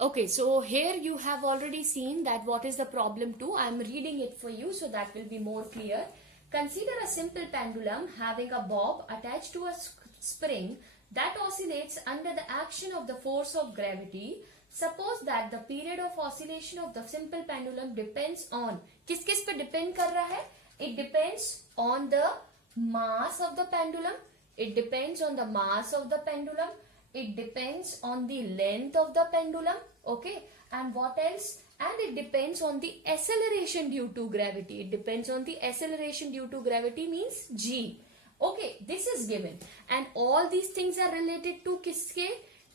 Okay, so here you have already seen that what is the problem 2. I am reading it for you so that will be more clear. Consider a simple pendulum having a bob attached to a spring that oscillates under the action of the force of gravity. Suppose that the period of oscillation of the simple pendulum depends on, किस पे depend कर रहा है? It depends on the mass of the pendulum. It depends on the mass of the pendulum. It depends on the length of the pendulum. Okay. And what else? And it depends on the acceleration due to gravity. It depends on the acceleration due to gravity means G. Okay. This is given. And all these things are related to किसके?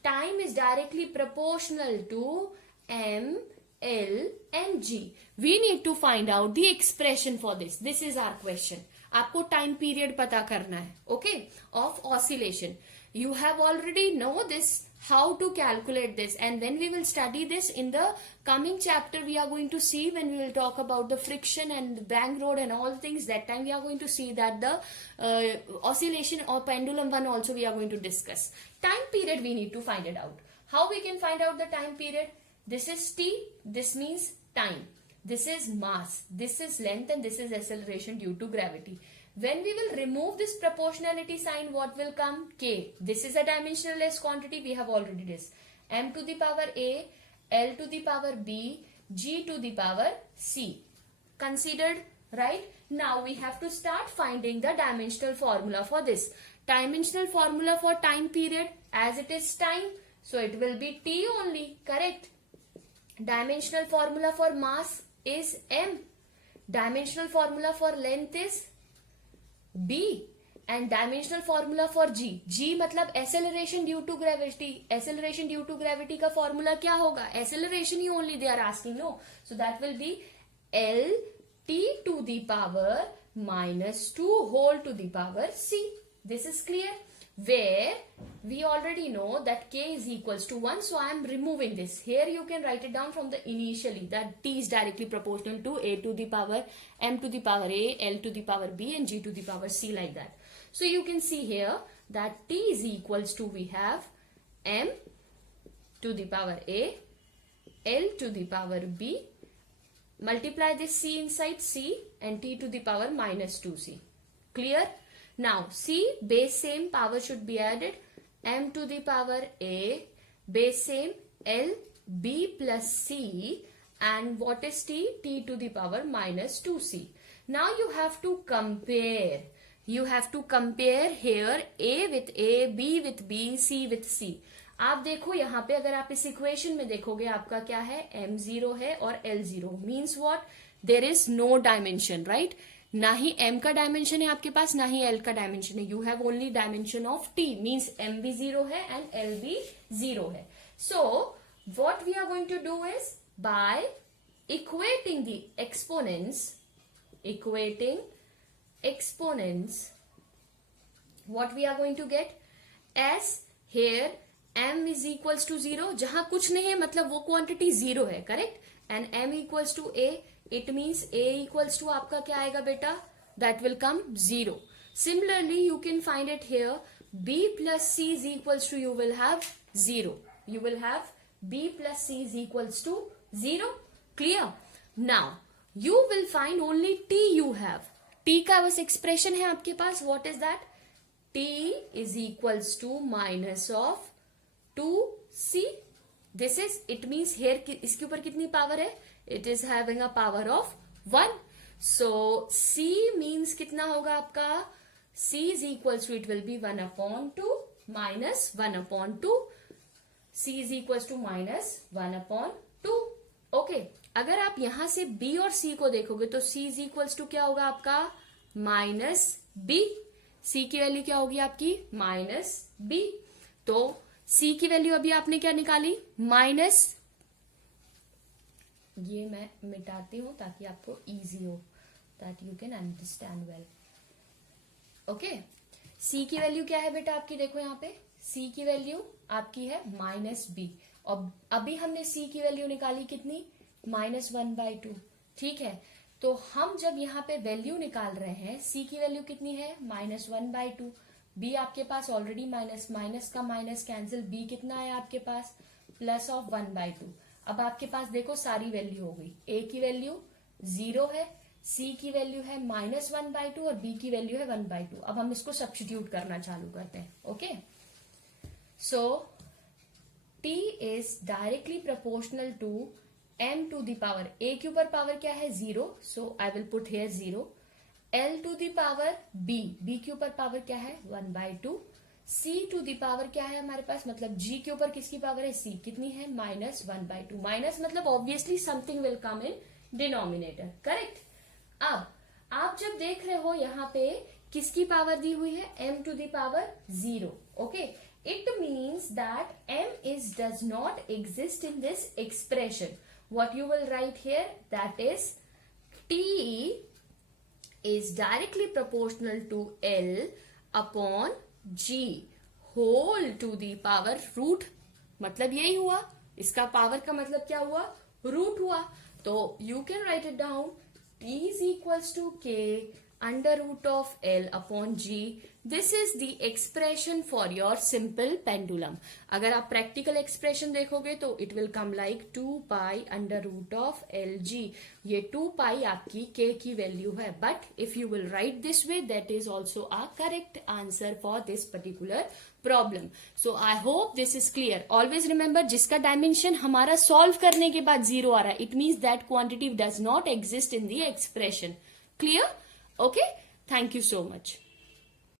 Time is directly proportional to M, L and G. We need to find out the expression for this. This is our question. आपको time period पता करना है, okay, of oscillation. You have already know this, how to calculate this, and when we will study this in the coming chapter, we are going to see when we will talk about the friction and bank road and all things. That time we are going to see that the oscillation or pendulum one also we are going to discuss. Time period we need to find it out. How we can find out the time period? This is t. This means time. This is mass, this is length, and this is acceleration due to gravity. When we will remove this proportionality sign, what will come? K. This is a dimensionless quantity, we have already discussed. M to the power A, L to the power B, G to the power C. Considered, right? Now we have to start finding the dimensional formula for this. Dimensional formula for time period, as it is time, so it will be T only, correct? Dimensional formula for mass is M. Dimensional formula for length is B. And dimensional formula for G. G मतलब acceleration due to gravity. Acceleration due to gravity का formula क्या होगा? Acceleration he only they are asking, no? So that will be L T to the power minus 2 whole to the power C. This is clear? Where we already know that k is equals to 1, so I am removing this. Here you can write it down from the initially that t is directly proportional to a to the power m to the power a, l to the power b and g to the power c, like that. So you can see here that t is equals to, we have m to the power a, l to the power b, multiply this c inside c, and t to the power minus 2c. Clear? Now, C, base same, power should be added. M to the power A, base same, L, B plus C. And what is T? T to the power minus 2C. Now, you have to compare. You have to compare here A with A, B with B, C with C. आप देखो यहाँ पे, अगर आप इस equation में देखोगे, आपका क्या है? M0 है और L0. Means what? There is no dimension, right? ना ही m का डायमेंशन है आपके पास, ना ही l का डायमेंशन है. You have only dimension of t, means m भी 0 है एंड l भी 0 है. So what we are going to do is by equating the exponents, what we are going to get? as here m is equals to 0, जहां कुछ नहीं है मतलब वो क्वांटिटी 0 है, correct? And m equals to a, it means a equals to आपका क्या आएगा बेटा? That will come 0. Similarly, you can find it here. B plus C is equals to, you will have 0. You will have B plus C is equals to 0. Clear? Now, you will find only T you have. T का बस expression है आपके पास. What is that? T is equals to minus of 2C. This is, it means here इसके ऊपर कितनी power है? It is having a power of 1. So C means कितना होगा आपका? C is equals to, it will be 1 upon 2 minus 1 upon 2. C is equals to minus 1 upon 2. Okay. अगर आप यहां से B और C को देखोगे तो C is equals to क्या होगा आपका? minus B. C की वैल्यू क्या होगी आपकी? minus B. तो C की वैल्यू अभी आपने क्या निकाली? माइनस, ये मैं मिटाती हूं ताकि आपको इजी हो, that you can understand well. Okay, C की वैल्यू क्या है बेटा आपकी? देखो यहाँ पे C की वैल्यू आपकी है माइनस B, और अभी हमने C की वैल्यू निकाली कितनी? -1/2. ठीक है, तो हम जब यहाँ पे वैल्यू निकाल रहे हैं, C की वैल्यू कितनी है? -1/2. B आपके पास ऑलरेडी माइनस का माइनस कैंसिल, B कितना है आपके पास? Plus of 1/2। अब आपके पास देखो सारी वैल्यू हो गई। ए की वैल्यू 0 है, सी की वैल्यू है -1/2 और बी की वैल्यू है 1/2। अब हम इसको सब्स्टिट्यूट करना चालू करते हैं। Okay, so t is directly proportional to m to the power, a के ऊपर पावर क्या है 0, so I will put here 0, l to the power b के ऊपर पावर क्या है 1/2, c टू द पावर क्या है हमारे पास, मतलब g के ऊपर किसकी पावर है c, कितनी है -1/2। माइनस मतलब obviously something will come in denominator, correct. अब आप जब देख रहे हो यहाँ पे किसकी पावर दी हुई है m to the power 0, okay, it means that m is does not exist in this expression. What you will write here, that is t is directly proportional to L upon G whole to the power root, मतलब यही हुआ, इसका power का मतलब क्या हुआ, root हुआ। तो you can write it down, t is equals to k under root of L upon G. This is the expression for your simple pendulum. अगर आप practical expression देखोगे तो it will come like 2 pi under root of LG. ये 2 pi आपकी k की value है, but if you will write this way, that is also a correct answer for this particular problem. So I hope this is clear. Always remember, जिसका dimension हमारा solve करने के बाद 0 आ रहा है, it means that quantity does not exist in the expression. Clear? Okay, thank you so much.